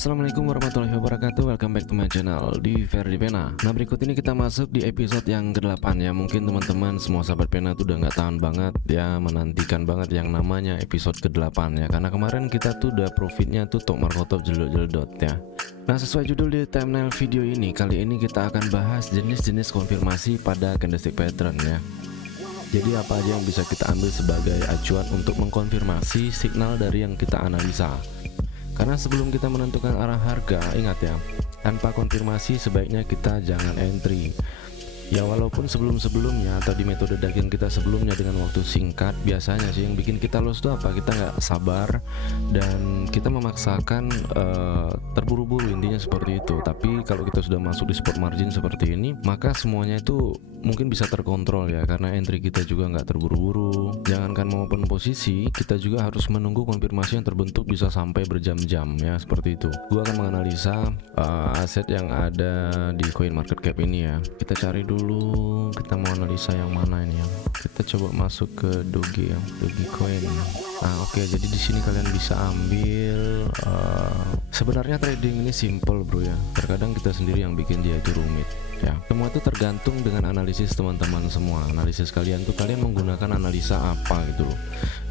Assalamualaikum warahmatullahi wabarakatuh. Welcome back to my channel di Ferdi Pena. Nah, berikut ini kita masuk di episode yang ke-8 ya. Mungkin teman-teman semua sahabat pena tuh udah gak tahan banget ya, menantikan banget yang namanya episode ke-8 ya. Karena kemarin kita tuh udah profitnya tuh Tok Markotop jeldot-jeldot ya. Nah, sesuai judul di thumbnail video ini, kali ini kita akan bahas jenis-jenis konfirmasi pada candlestick pattern ya. Jadi apa aja yang bisa kita ambil sebagai acuan untuk mengkonfirmasi signal dari yang kita analisa. Karena sebelum kita menentukan arah harga, ingat ya, tanpa konfirmasi sebaiknya kita jangan entry. Ya walaupun sebelum-sebelumnya atau di metode dagang kita sebelumnya dengan waktu singkat, biasanya sih yang bikin kita loss itu apa? Kita nggak sabar dan kita memaksakan terburu-buru, intinya seperti itu. Tapi kalau kita sudah masuk di spot margin seperti ini, maka semuanya itu mungkin bisa terkontrol ya, karena entry kita juga nggak terburu-buru. Jangankan mau open posisi, kita juga harus menunggu konfirmasi yang terbentuk bisa sampai berjam-jam ya, seperti itu. Gua akan menganalisa aset yang ada di CoinMarketCap ini ya. Kita cari dulu, kita mau analisa yang mana ini ya. Kita coba masuk ke Doge ya, Dogecoin. Nah, oke, jadi di sini kalian bisa ambil. Sebenarnya trading ini simple bro ya. Terkadang kita sendiri yang bikin dia itu rumit ya. Semua itu tergantung dengan analisis teman-teman semua. Analisis kalian tuh, kalian menggunakan analisa apa gitu loh.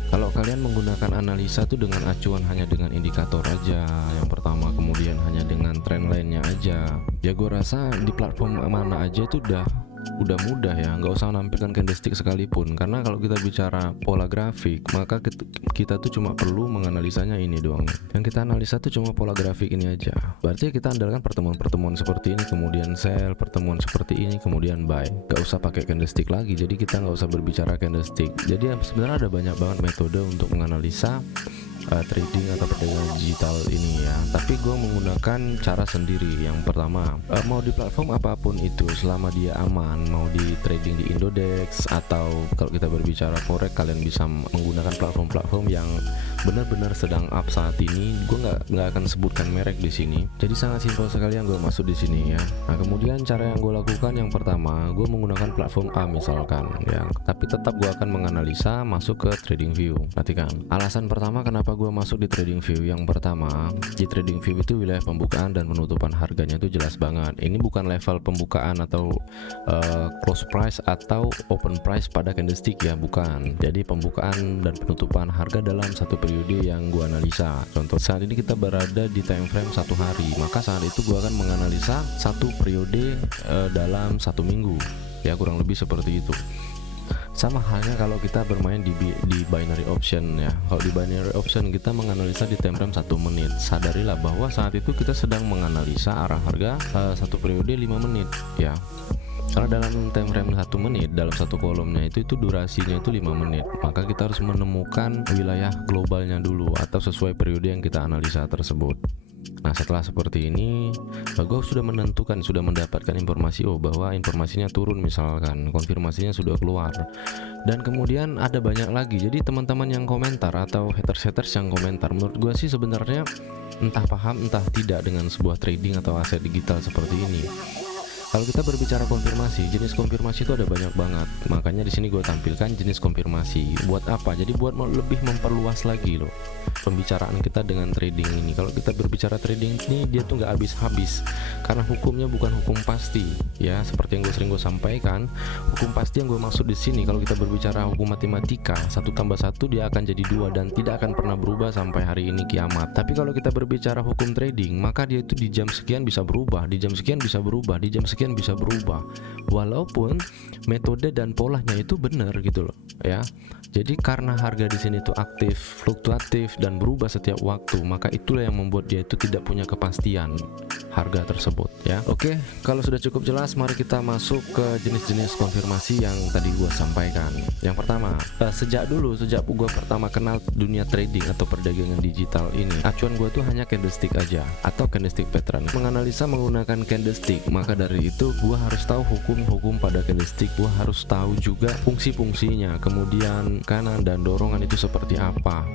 Kalau kalian menggunakan analisa tuh dengan acuan hanya dengan indikator aja yang pertama, kemudian hanya dengan trend lainnya aja, ya gue rasa di platform mana aja itu udah mudah ya, nggak usah menampilkan candlestick sekalipun. Karena kalau kita bicara pola grafik, maka kita tuh cuma perlu menganalisanya ini doang. Yang kita analisa tuh cuma pola grafik ini aja. Berarti kita andalkan pertemuan-pertemuan seperti ini, kemudian sell, pertemuan seperti ini, kemudian buy. Nggak usah pakai candlestick lagi, jadi kita nggak usah berbicara candlestick. Jadi sebenarnya ada banyak banget metode untuk menganalisa trading atau perdagangan digital ini ya. Tapi gue menggunakan cara sendiri. Yang pertama, mau di platform apapun itu, selama dia aman, mau di trading di Indodex atau kalau kita berbicara forex, kalian bisa menggunakan platform-platform yang benar-benar sedang up saat ini. Gue nggak akan sebutkan merek di sini. Jadi sangat simpel sekali yang gue masuk di sini ya. Nah, kemudian cara yang gue lakukan, yang pertama, gue menggunakan platform A misalkan ya. Tapi tetap gue akan menganalisa masuk ke TradingView. Perhatikan. Alasan pertama kenapa gue masuk di TradingView, yang pertama, di TradingView itu wilayah pembukaan dan penutupan harganya itu jelas banget. Ini bukan level pembukaan atau close price atau open price pada candlestick ya, bukan. Jadi pembukaan dan penutupan harga dalam satu periode yang gua analisa. Contoh saat ini kita berada di time frame 1 hari, maka saat itu gua akan menganalisa satu periode dalam 1 minggu ya, kurang lebih seperti itu. Sama halnya kalau kita bermain di binary option ya. Kalau di binary option kita menganalisa di time frame 1 menit. Sadarilah bahwa saat itu kita sedang menganalisa arah harga satu periode 5 menit ya. Kalau dalam time frame 1 menit, dalam satu kolomnya itu durasinya itu 5 menit, maka kita harus menemukan wilayah globalnya dulu atau sesuai periode yang kita analisa tersebut. Nah, setelah seperti ini, gue sudah menentukan, sudah mendapatkan informasi bahwa informasinya turun misalkan, konfirmasinya sudah keluar. Dan kemudian ada banyak lagi. Jadi teman-teman yang komentar atau haters yang komentar, menurut gue sih sebenarnya entah paham entah tidak dengan sebuah trading atau aset digital seperti ini. Kalau kita berbicara konfirmasi, jenis konfirmasi itu ada banyak banget. Makanya di sini gue tampilkan jenis konfirmasi. Buat apa? Jadi buat lebih memperluas lagi loh pembicaraan kita dengan trading ini. Kalau kita berbicara trading ini, dia tuh nggak habis-habis. Karena hukumnya bukan hukum pasti ya. Seperti yang sering gue sampaikan, hukum pasti yang gue maksud di sini, kalau kita berbicara hukum matematika, 1 tambah 1 dia akan jadi 2 dan tidak akan pernah berubah sampai hari ini kiamat. Tapi kalau kita berbicara hukum trading, maka dia itu di jam sekian bisa berubah, di jam sekian bisa berubah, di jam sekian bisa berubah, walaupun metode dan polanya itu benar gitu loh ya. Jadi karena harga di sini tuh aktif, fluktuatif dan berubah setiap waktu, maka itulah yang membuat dia itu tidak punya kepastian harga tersebut ya. Oke, kalau sudah cukup jelas, mari kita masuk ke jenis-jenis konfirmasi yang tadi gua sampaikan. Yang pertama, sejak gua pertama kenal dunia trading atau perdagangan digital ini, acuan gua tuh hanya candlestick aja atau candlestick pattern. Menganalisa menggunakan candlestick, maka dari itu gua harus tahu hukum-hukum pada candlestick, gua harus tahu juga fungsi-fungsinya, kemudian kanan dan dorongan itu seperti apa.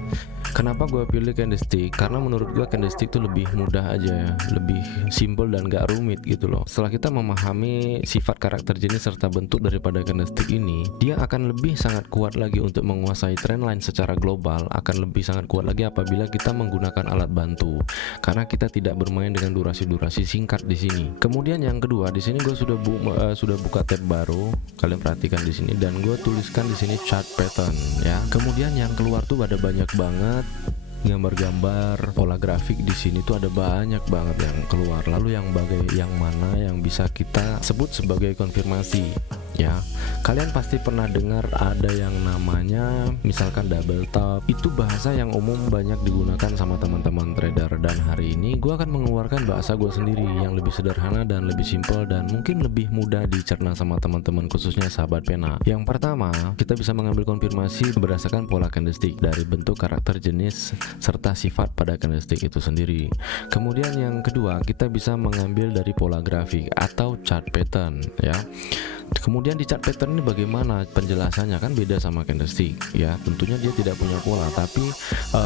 Kenapa gue pilih candlestick? Karena menurut gue candlestick itu lebih mudah aja ya, lebih simple dan gak rumit gitu loh. Setelah kita memahami sifat karakter jenis serta bentuk daripada candlestick ini, dia akan lebih sangat kuat lagi untuk menguasai trendline secara global, akan lebih sangat kuat lagi apabila kita menggunakan alat bantu. Karena kita tidak bermain dengan durasi-durasi singkat di sini. Kemudian yang kedua, di sini gue sudah buka tab baru, kalian perhatikan di sini, dan gue tuliskan di sini chart pattern ya. Kemudian yang keluar tuh ada banyak banget gambar-gambar pola grafik. Di sini tuh ada banyak banget yang keluar. Lalu yang mana yang bisa kita sebut sebagai konfirmasi ya. Kalian pasti pernah dengar ada yang namanya misalkan double top. Itu bahasa yang umum banyak digunakan sama teman-teman trader, dan hari ini gue akan mengeluarkan bahasa gue sendiri yang lebih sederhana dan lebih simpel dan mungkin lebih mudah dicerna sama teman-teman, khususnya sahabat pena. Yang pertama, kita bisa mengambil konfirmasi berdasarkan pola candlestick dari bentuk, karakter, jenis serta sifat pada candlestick itu sendiri. Kemudian yang kedua, kita bisa mengambil dari pola grafik atau chart pattern ya. Kemudian di chart pattern ini bagaimana penjelasannya, kan beda sama candlestick ya. Tentunya dia tidak punya pola, tapi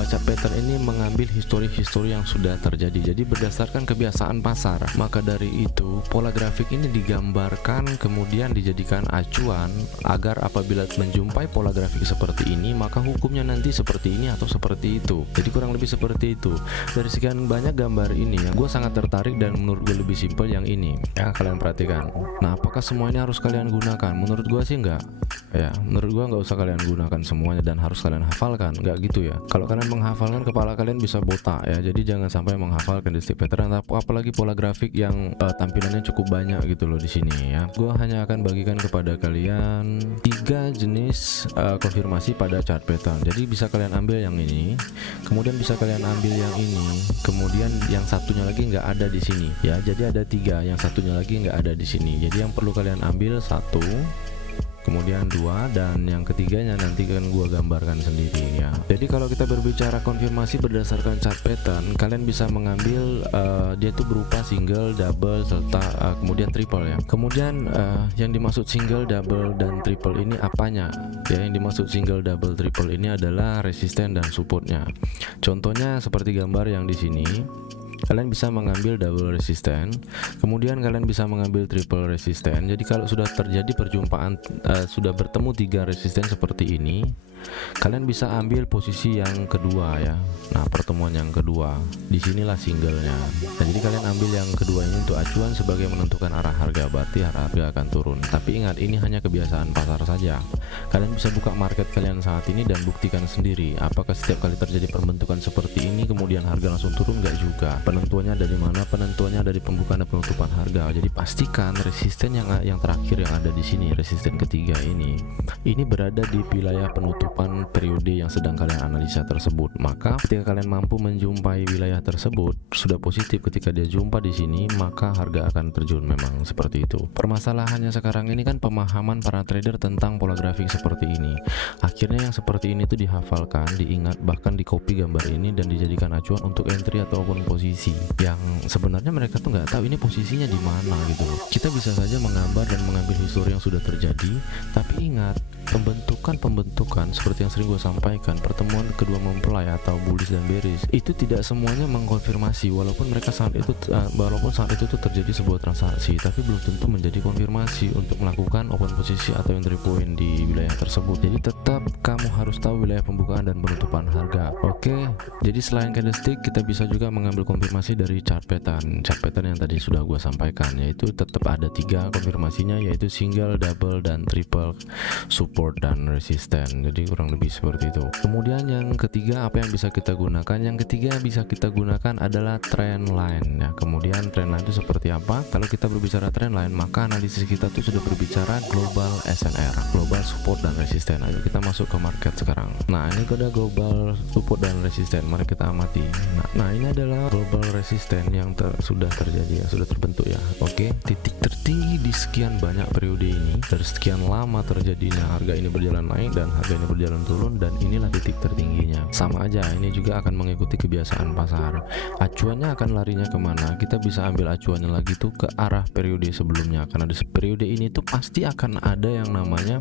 chart pattern ini mengambil histori yang sudah terjadi. Jadi berdasarkan kebiasaan pasar. Maka dari itu pola grafik ini digambarkan kemudian dijadikan acuan agar apabila menjumpai pola grafik seperti ini, maka hukumnya nanti seperti ini atau seperti itu. Jadi kurang lebih seperti itu. Dari sekian banyak gambar ini ya, gue sangat tertarik dan menurut gue lebih simpel yang ini ya, kalian perhatikan. Nah, apakah semua ini harus kalian gunakan? Menurut gua sih enggak ya, menurut gua nggak usah kalian gunakan semuanya dan harus kalian hafalkan, nggak gitu ya. Kalau kalian menghafalkan, kepala kalian bisa botak ya. Jadi jangan sampai menghafal candlestick pattern, apalagi pola grafik yang tampilannya cukup banyak gitu loh di sini ya. Gua hanya akan bagikan kepada kalian 3 jenis konfirmasi pada chart pattern. Jadi bisa kalian ambil yang ini, kemudian bisa kalian ambil yang ini, kemudian yang satunya lagi nggak ada di sini ya. Jadi ada 3, yang satunya lagi nggak ada di sini. Jadi yang perlu kalian ambil 1, kemudian 2, dan yang ketiganya nanti kan gua gambarkan sendiri ya. Jadi kalau kita berbicara konfirmasi berdasarkan chart pattern, kalian bisa mengambil dia tuh berupa single, double, serta kemudian triple ya. Kemudian yang dimaksud single, double, dan triple ini apanya ya? Yang dimaksud single, double, triple ini adalah resisten dan supportnya. Contohnya seperti gambar yang di sini. Kalian bisa mengambil double resisten, kemudian kalian bisa mengambil triple resisten. Jadi kalau sudah terjadi perjumpaan, sudah bertemu 3 resisten seperti ini, kalian bisa ambil posisi yang kedua ya. Nah, pertemuan yang kedua, disinilah singlenya. Nah, jadi kalian ambil yang kedua ini untuk acuan sebagai menentukan arah harga, berarti harga akan turun. Tapi ingat, ini hanya kebiasaan pasar saja. Kalian bisa buka market kalian saat ini dan buktikan sendiri apakah setiap kali terjadi pembentukan seperti ini kemudian harga langsung turun, nggak juga. Penentuannya dari mana? Penentuannya dari pembukaan dan penutupan harga. Jadi pastikan resisten yang terakhir yang ada di sini, resisten ketiga ini berada di wilayah penutupan periode yang sedang kalian analisa tersebut. Maka ketika kalian mampu menjumpai wilayah tersebut sudah positif, ketika dia jumpa di sini maka harga akan terjun, memang seperti itu. Permasalahannya sekarang ini kan pemahaman para trader tentang pola grafik seperti ini. Akhirnya yang seperti ini tuh dihafalkan, diingat, bahkan di copy gambar ini dan dijadikan acuan untuk entry ataupun posisi yang sebenarnya mereka tuh nggak tahu ini posisinya di mana gitu loh. Kita bisa saja menggambar dan mengambil histori yang sudah terjadi, tapi ingat, pembentukan seperti yang sering gue sampaikan, pertemuan kedua mempelai atau bullish dan bearish itu tidak semuanya mengkonfirmasi. Walaupun saat itu tuh terjadi sebuah transaksi, tapi belum tentu menjadi konfirmasi untuk melakukan open posisi atau entry point di wilayah tersebut. Jadi tetap kamu harus tahu wilayah pembukaan dan penutupan harga. Oke, jadi selain candlestick kita bisa juga mengambil konfirmasi dari chart pattern yang tadi sudah gue sampaikan, yaitu tetap ada 3 konfirmasinya, yaitu single, double, dan triple, support dan resisten. Jadi kurang lebih seperti itu. Kemudian yang ketiga, apa yang bisa kita gunakan? Yang ketiga bisa kita gunakan adalah trend line ya. Kemudian trend line itu seperti apa? Kalau kita berbicara trend line, maka analisis kita tuh sudah berbicara global SNR, global support dan resisten. Ayo kita masuk ke market sekarang. Nah, ini ada global support dan resisten, mari kita amati. Nah, ini adalah global resisten yang sudah terjadi ya, sudah terbentuk ya. Oke, titik tertinggi di sekian banyak periode ini, dari sekian lama terjadinya harga harga ini berjalan naik dan harga ini berjalan turun, dan inilah titik tertingginya. Sama aja, ini juga akan mengikuti kebiasaan pasar. Acuannya akan larinya kemana? Kita bisa ambil acuannya lagi tuh ke arah periode sebelumnya, karena di periode ini tuh pasti akan ada yang namanya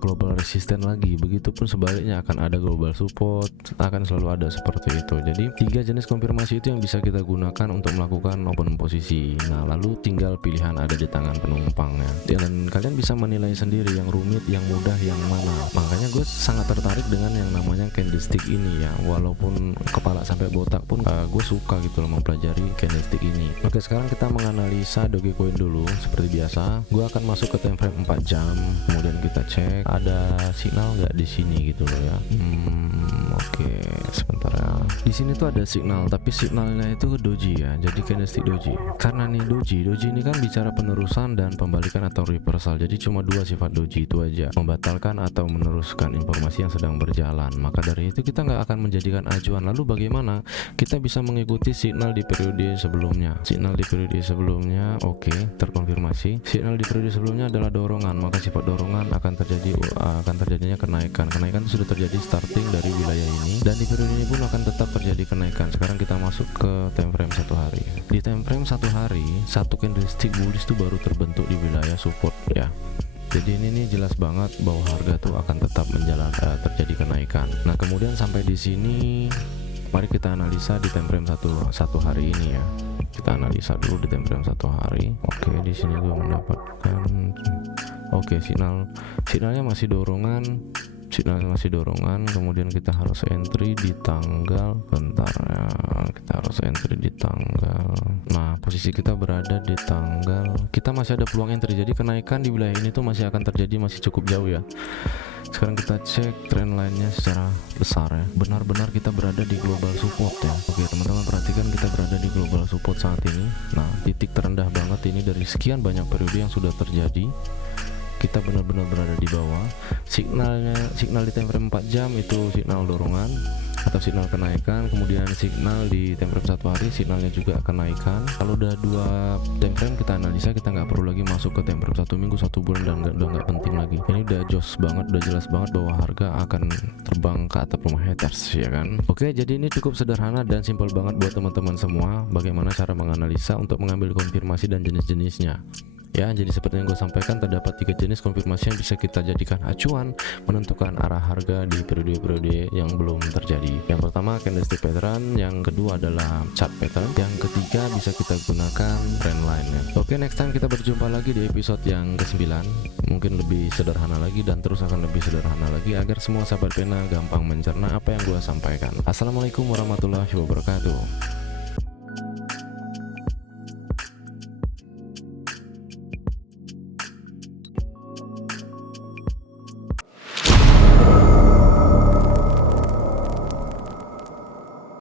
global resistance lagi. Begitupun sebaliknya akan ada global support, akan selalu ada seperti itu. Jadi 3 jenis konfirmasi itu yang bisa kita gunakan untuk melakukan open posisi. Nah, lalu tinggal pilihan ada di tangan penumpangnya, dan kalian bisa menilai sendiri yang rumit, yang mudah, yang mana. Makanya gue sangat tertarik dengan yang namanya candlestick ini ya, walaupun kepala sampai botak pun gue suka gitu loh mempelajari candlestick ini. Oke, sekarang kita menganalisa Dogecoin dulu. Seperti biasa, gue akan masuk ke time frame 4 jam, kemudian kita cek ada signal nggak di sini gitu loh ya. Oke, sebentar ya. Di sini tuh ada signal, tapi signalnya itu doji ya. Jadi candlestick doji. Karena nih doji ini kan bicara penerusan dan pembalikan atau reversal. Jadi cuma 2 sifat doji itu aja, membatalkan atau meneruskan informasi yang sedang berjalan. Maka dari itu kita nggak akan menjadikan acuan. Lalu bagaimana? Kita bisa mengikuti signal di periode sebelumnya. Signal di periode sebelumnya, oke, terkonfirmasi. Signal di periode sebelumnya adalah dorongan, maka sifat dorongan akan terjadinya kenaikan. Kenaikan itu sudah terjadi starting dari wilayah ini, dan di periode ini pun akan tetap terjadi kenaikan. Sekarang kita masuk ke time frame 1 hari. Di time frame 1 hari, satu candlestick bullish itu baru terbentuk di wilayah support ya. Jadi ini nih jelas banget bahwa harga tuh akan tetap terjadi kenaikan. Nah, kemudian sampai di sini mari kita analisa di time frame satu hari ini ya. Kita analisa dulu di time frame 1 hari. Oke, di sini gue mendapatkan signalnya masih dorongan. Kemudian kita harus entry di tanggal, bentar ya, kita harus entry di tanggal. Nah, posisi kita berada di tanggal, kita masih ada peluang entry. Jadi kenaikan di wilayah ini tuh masih akan terjadi, masih cukup jauh ya. Sekarang kita cek trend line-nya secara besar ya. Benar-benar kita berada di global support ya. Oke, teman-teman perhatikan, kita berada di global support saat ini. Nah, titik terendah banget ini dari sekian banyak periode yang sudah terjadi. Kita benar-benar berada di bawah. Signal di time frame 4 jam itu signal dorongan atau signal kenaikan. Kemudian signal di time frame 1 hari, signalnya juga kenaikan. Kalau udah 2 time frame kita analisa, kita nggak perlu lagi masuk ke time frame 1 minggu, 1 bulan, dan udah nggak penting lagi. Ini udah jos banget, udah jelas banget bahwa harga akan terbang ke atap rumah haters ya kan. Oke, jadi ini cukup sederhana dan simpel banget buat teman-teman semua bagaimana cara menganalisa untuk mengambil konfirmasi dan jenis-jenisnya. Ya, jadi seperti yang gue sampaikan, terdapat 3 jenis konfirmasi yang bisa kita jadikan acuan menentukan arah harga di periode-periode yang belum terjadi. Yang pertama candlestick pattern, yang kedua adalah chart pattern, yang ketiga bisa kita gunakan trend line ya. Oke, next time kita berjumpa lagi di episode yang ke-9. Mungkin lebih sederhana lagi dan terus akan lebih sederhana lagi agar semua sahabat pena gampang mencerna apa yang gue sampaikan. Assalamualaikum warahmatullahi wabarakatuh.